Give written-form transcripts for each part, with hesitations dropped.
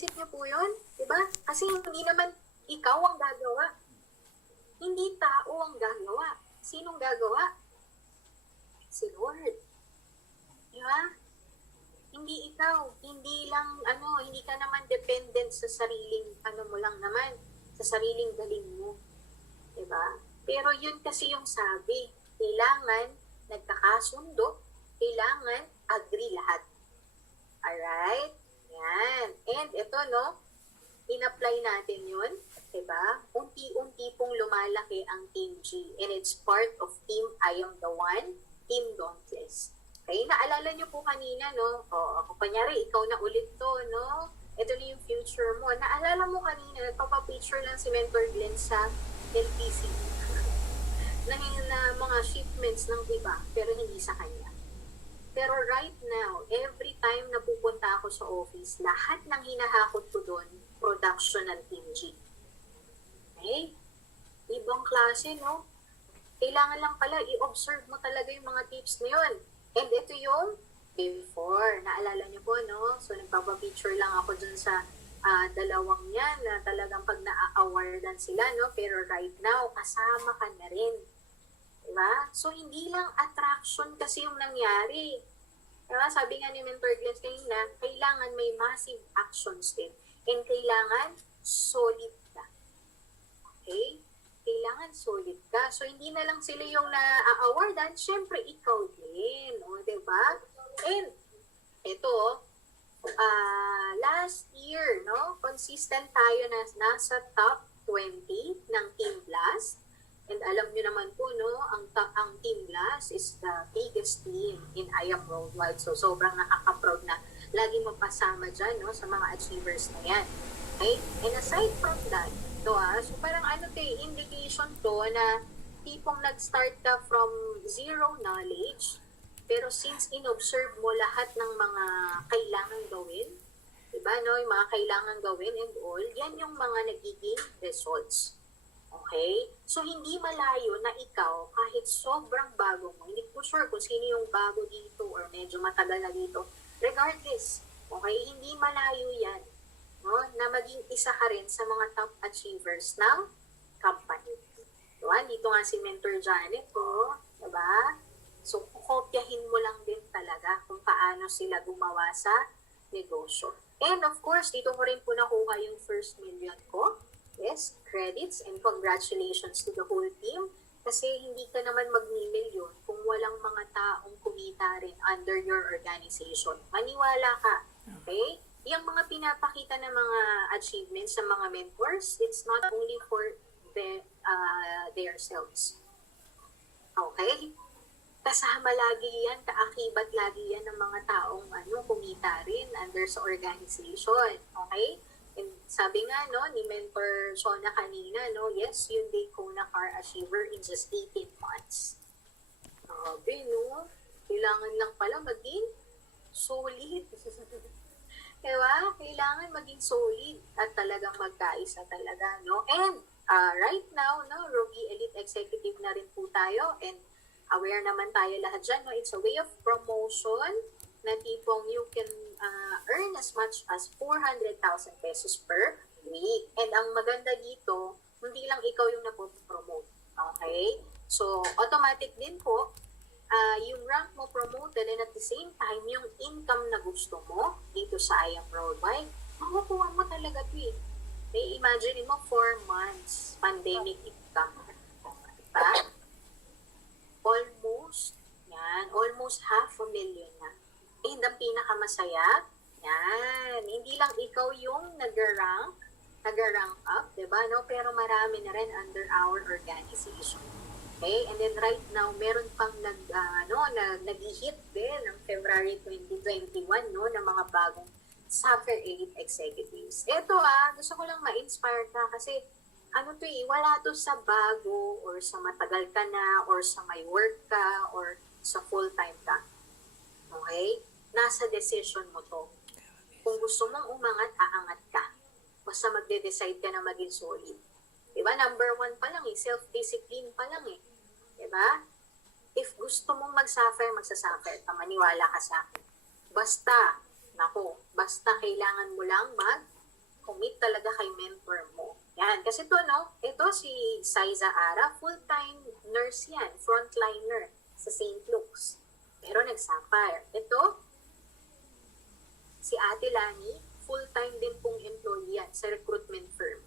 Naisip niyo po yun? Diba? Kasi hindi naman ikaw ang gagawa. Hindi tao ang gagawa. Sinong gagawa? Si Lord. Diba? Hindi ikaw. Hindi lang, hindi ka naman dependent sa sariling, mo lang naman, sa sariling galing mo. Diba? Pero yun kasi yung sabi. Kailangan nagkakasundo, kailangan agree lahat. Alright? Yan. And ito, in-apply natin yun. Diba? Unti-unti pong lumalaki ang Team G. And it's part of Team I Am The One, Team Dauntless. Okay? Naalala nyo po kanina, ako kunyari, ikaw na ulit to, Ito na yung future mo. Naalala mo kanina, nagpapapicture lang si Mentor Glenn sa LPC. na mga shipments ng iba, pero hindi sa kanya. Pero right now, every time na pupunta ako sa office, lahat ng hinahakot ko doon, production ng Team G. Okay? Ibang klase, Kailangan lang pala, i-observe mo talaga yung mga tips na yun. And ito yung before. Naalala niyo po, So, nagpapapicture lang ako dun sa dalawang yan na talagang pag na-awardan sila, Pero right now, kasama ka na rin. Diba? So, hindi lang attraction kasi yung nangyari. Diba? Sabi nga ni Mentor Glenn kanina, kailangan may massive actions din. And kailangan solid ka. Okay? Kailangan solid ka. So, hindi na lang sila yung na-awardan, syempre ikaw din. Diba? And, ito, last year, consistent tayo na nasa top 20 ng Team Blast. And alam nyo naman po, ang Team Blast is the biggest team in I Am Worldwide. So, sobrang nakaka-proud na lagi mapasama dyan, sa mga achievers na yan. Okay? And aside from that, so parang indication to na tipong nag-start ka from zero knowledge, pero since in-observe mo lahat ng mga kailangan gawin, diba, yung mga kailangan gawin and all, yan yung mga nagiging results. Okay? So, hindi malayo na ikaw, kahit sobrang bago mo, hindi ko sure kung sino yung bago dito or medyo matagal na dito. Regardless, okay? Hindi malayo yan, na maging isa ka rin sa mga top achievers ng company. Diba? Dito nga si Mentor Janet, diba? So, kopyahin mo lang din talaga kung paano sila gumawa sa negosyo. And of course, dito ko rin po nakuha yung first million ko. Yes, credits and congratulations to the whole team kasi hindi ka naman mag-milyon kung walang mga taong kumita rin under your organization. Maniwala ka, okay? Yung mga pinapakita ng mga achievements sa mga mentors, it's not only for their selves. Okay? Kasama lagi yan, kaakibat lagi yan ng mga taong kumita rin under sa organization. Okay? And sabi nga, ni Mentor Shona kanina, yes, yung Daytona Car Achiever in just 18 months. Sabi, kailangan lang pala maging solid. Diba? Kailangan maging solid at talagang magkaisa talaga, And right now, Rogi Elite Executive na rin po tayo and aware naman tayo lahat dyan, It's a way of promotion na tipong you can earn as much as 400,000 pesos per week. And ang maganda dito, hindi lang ikaw yung napopromote. Okay? So, automatic din po, yung rank mo promoted and at the same time, yung income na gusto mo dito sa I Am Worldwide, makukuha mo talaga ito eh. May imagine mo 4 months pandemic income. Diba? Almost 500,000 na. And ang pinakamasaya, yan, hindi lang ikaw yung nag-rank up, diba? Pero marami na rin under our organization. Okay? And then right now, meron pang nag-hit din ng February 2021, ng mga bagong Suffer Elite Executives. Ito gusto ko lang ma-inspire ka kasi wala to sa bago or sa matagal ka na or sa may work ka or sa full-time ka. Okay? Nasa decision mo to. Kung gusto mong umangat, aangat ka. Basta magde-decide ka na maging solid. Diba? Number 1 pa lang self-discipline pa lang Diba? If gusto mong mag-suffer, magsasuffer maniwala ka sa akin. Basta kailangan mo lang mag-commit talaga kay mentor mo. Yan. Kasi ito si Saiza Ara, full-time nurse yan, frontliner sa St. Luke's. Pero nag-sapphire. Ito, si Ate Lani, full-time din pong employee yan sa recruitment firm.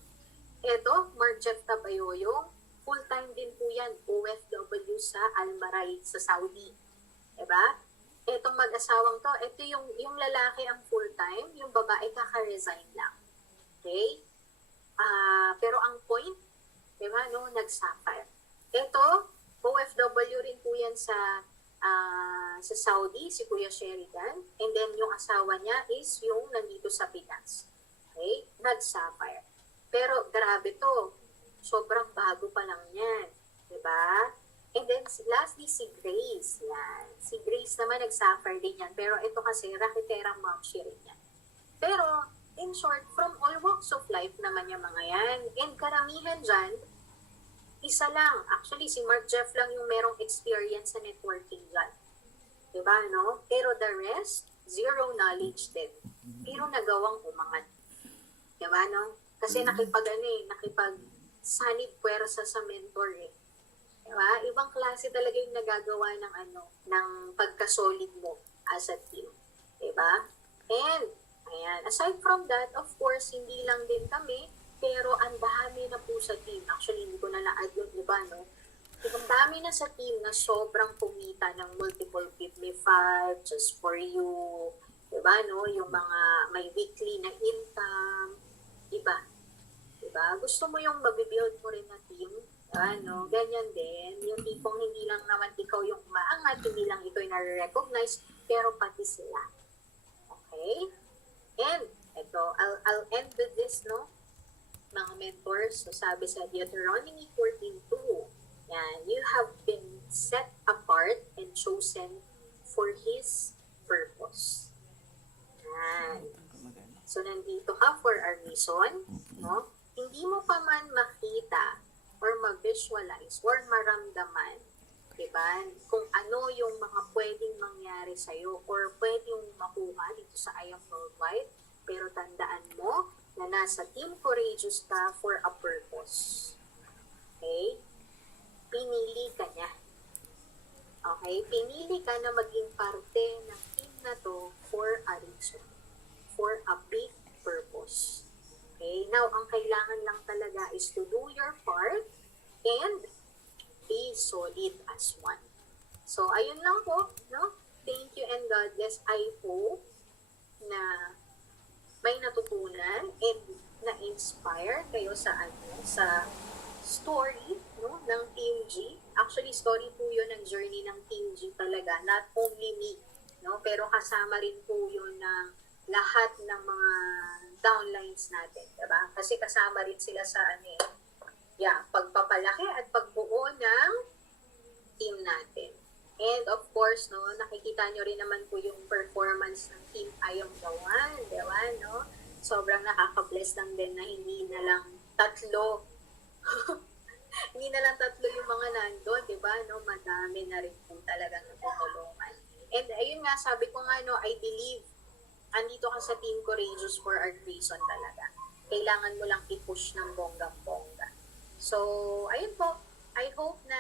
Ito, Mark Jeff Tabayoyo, full-time din po yan, OFW sa Almaray sa Saudi. Diba? Itong mag-asawang to, ito yung lalaki ang full-time, yung babae kaka-resign lang. Okay? Pero ang point, diba, nag-sapphire. Ito, OFW rin po yan sa Saudi, si Kuya Sheridan. And then yung asawa niya is yung nandito sa Pinas. Okay? Nag-sapphire. Pero grabe to. Sobrang bago pa lang yan. Diba? And then lastly, si Grace. Yan. Si Grace naman nag-sapphire din yan. Pero ito kasi, rakiterang momshi rin yan. Pero, in short, from all walks of life naman yung mga yan. And karamihan dyan, isa lang. Actually, si Mark Jeff lang yung merong experience sa networking dyan. Diba, no? Pero the rest, zero knowledge din. Pero nagawang umangat. Diba, no? Kasi nakipag-sanib puwersa sa mentor eh. Diba? Ibang klase talaga yung nagagawa ng pagkasolid mo as a team. Diba? And, ayan, aside from that, of course, hindi lang din kami, pero ang dami na po sa team. Actually, hindi ko na na-add yun, diba, no? Ang dami na sa team na sobrang kumita ng multiple Give Me 5, Just For You, diba, no? Yung mga may weekly na income, diba? Diba? Gusto mo yung mabibuild mo rin na team, ganyan din. Yung tipong hindi lang naman ikaw yung umaangat, hindi lang ikaw yung nare-recognize, pero pati sila. Okay? And, ito, I'll end with this, no? Mga mentors, so sabi sa Deuteronomy 14:2, yan, you have been set apart and chosen for His purpose. Yan. So, nandito ka for a reason, no? Hindi mo pa man makita or ma-visualize or maramdaman, diba? Kung ano yung mga pwedeng mangyari sa'yo or pwedeng makuha dito sa I Am Worldwide, pero tandaan mo na nasa Team Courageous ka for a purpose. Okay? Pinili ka niya. Okay? Pinili ka na maging parte ng team na to for a reason. For a big purpose. Okay? Now, ang kailangan lang talaga is to do your part and be solid as one. So, ayun lang po, no? Thank you and God bless. I hope na may natutunan and na-inspire kayo sa story, no, ng Team G. Actually, story po yun ng journey ng Team G talaga. Not only me, no? Pero kasama rin po yun ng lahat ng mga downlines natin, diba? Kasi kasama rin sila sa pagpapalaki at pagbuo ng team natin. And of course, no, nakikita nyo rin naman po yung performance ng Team I Am The One, diba, no? Sobrang nakaka-bless lang din na hindi na lang tatlo hindi na lang tatlo yung mga nandun, diba, no? Madami na rin po talagang natutulungan. And ayun nga, sabi ko nga, no, I believe andito ka sa Team Courageous for a reason talaga. Kailangan mo lang i-push ng bonggang-bongga. So, ayun po. I hope na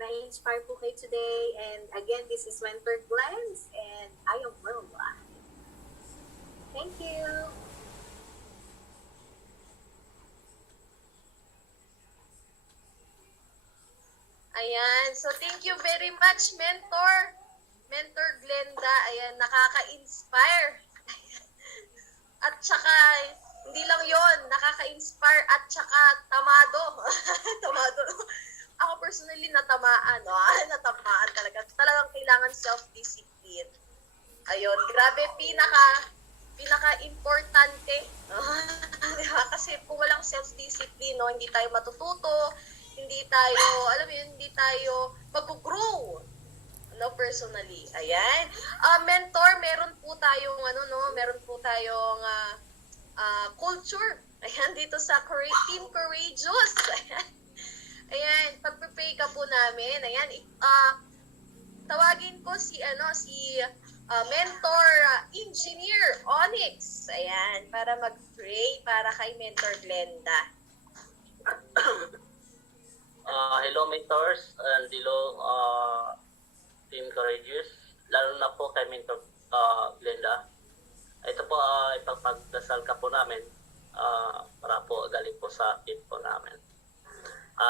na-inspire po kayo today. And again, this is Mentor Glens and I Am Worldwide. Thank you! Ayan. So, thank you very much, Mentor Glenda. Ayan, nakaka-inspire. At saka, hindi lang yon, nakaka-inspire at saka tamado. Tamado. Ako personally natamaan, no? Natamaan talaga. Talagang kailangan self-discipline. Ayun, grabe, pinaka-importante. Diba? Kasi kung walang self-discipline, no, hindi tayo matututo, hindi tayo, alam mo yun, hindi tayo mag-grow. No, personally. Ayan. Mentor, meron po tayong culture. Ayan, dito sa Team Courageous. Ayan. Ayan, pagpe-pray ka po namin. Ayan, tawagin ko si Mentor Engineer Onyx. Ayan, para mag-pray para kay Mentor Glenda. Hello mentors and hello Team Courageous, lalo na po kay Mentor Glenda. Ito po ipapagdasal ka po namin para po galing po sa team po namin.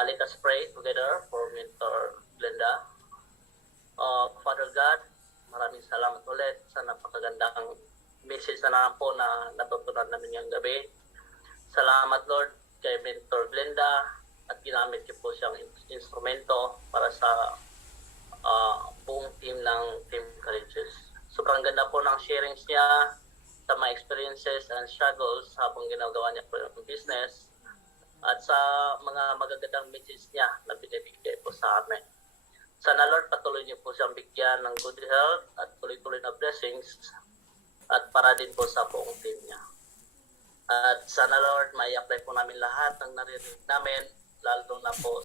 Let us pray together for Mentor Glenda. Father God, maraming salamat ulit sa napakagandang message na naman po na natutunan namin ngayong gabi. Salamat Lord kay Mentor Glenda at ginamit niyo po siyang instrumento para sa buong team ng Team Courageous. Sobrang ganda po ng sharings niya sa mga experiences and struggles habang ginagawa niya po yung business at sa mga magagandang message niya na binibigay po sa amin. Sana Lord, patuloy niyo po siyang bigyan ng good health at tuloy-tuloy na blessings at para din po sa buong team niya. At sana Lord, may apply po namin lahat ng narinig namin, lalo na po